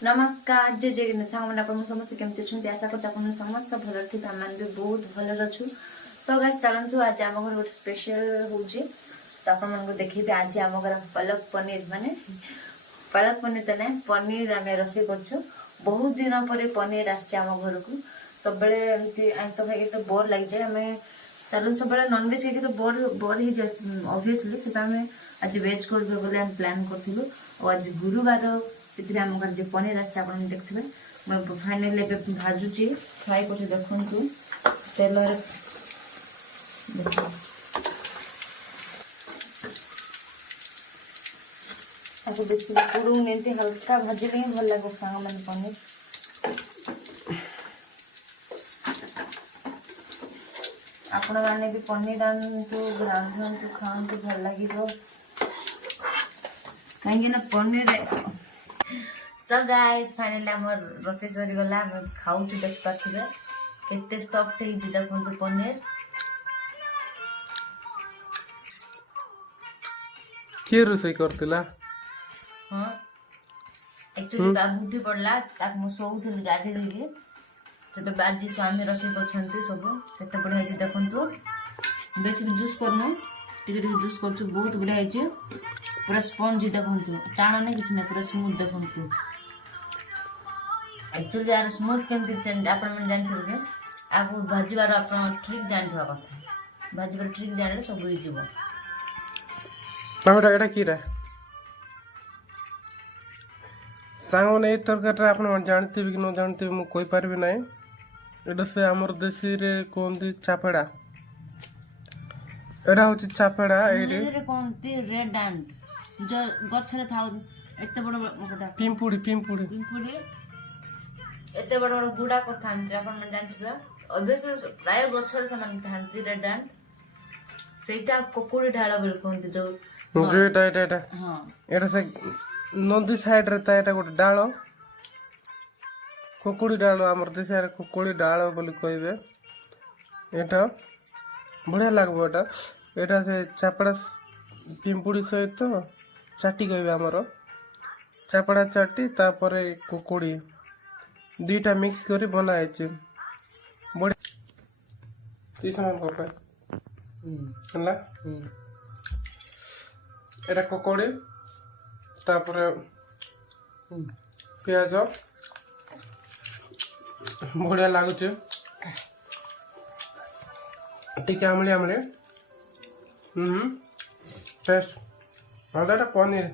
नमस्कार जय जगन्नाथ सांगमन आपण समस्त केमती छथि आशा करछ आपण समस्त भलो थि आमान भी बहुत भलो रछु सो गाइस चलंतु आज हम घर ଗୋଟେ स्पेशल होउची त आपण मन को देखिबे आज हम घर पालक पनीर माने पालक पनीर त नै पनीर हम रसोई करछु बहुत दिन पर पनीर आछे हम घर को सब बेले एमती आंसो खाइ तो बोर लाग जाय हमें चलन सब बेले नॉन वेज खाइ तो बोर ही जस ऑब्वियसली सेटा हमें आज वेज करबे बोले हम प्लान करथिलु और आज गुरुवार से आम घर जो पनीर आस देखते मैं फाइनाली भाजुची फ्राए कर देखु तेल देखिए हल्का भाजिले ही भल लगे सांग मैंने पनीर आपण मैंने भी पनीर आनतु रांधु खातु भल लगे कहीं पनीर सो गाइस फाइनली हमर रोसे सरी गला हम खाऊ छु देख पाथिबे केते सॉफ्ट है जी देखंतु पनीर के रोसे करतिला हां एक्चुअली बाबू उठी पड़ला ताक मु सोउथली गाधी लगे से बाजी स्वामी रोसे करछंती सब केते बढ़िया जी देखंतु बेसी भी जूस करनु टिके टिके जूस करछु बहुत बढ़िया है जी पूरा स्पंज देखंतु टाण नै किछ नै पूरा स्मूथ देखंतु एक्चुअली यार स्मूथ केमती सेंट आपण मन जानथि के आप भाजीबार आपण ठीक जानथवा कथा भाजीबार ठीक जानले सब होई जीवो तामेटा एटा की रे सांगो नै तरकारी आपण जानथि कि न जानथि मु कोइ परबे नै एटा से हमर देशी रे कोनती चापेड़ा एटा होची चापेड़ा एडी रे कोनती रेड डांट जो गछरे थाउ एते बड़ कथा पिंपुड़ी पिंपुड़ी पिंपुड़ी एते बड़ बड़ गुडा करथान अपन मन जानथिबा ऑब्वियसली प्राय गछरे समान थांती रेड डांट सेटा कोकुड़ी ढाळा बोल कोनती जो एटा हां एटा से नदी साइड रे ता एटा गोटे डालो कोकुड़ी डालो हमर देश रे कोकुड़ी डालो बोली कहबे एटा बढ़िया लागबो एटा से चापड़ा पिंपुड़ी सहित चाटी कहबे हमर चापड़ा चाटी तापरे कोकुड़ी दुईटा मिक्स करी बनाए छी बढ़िया ई सामान कर हला एटा कोकुड़ी तापरे प्याज बढ़िया लागुचे टिके आमले टेस्ट आदा पनीर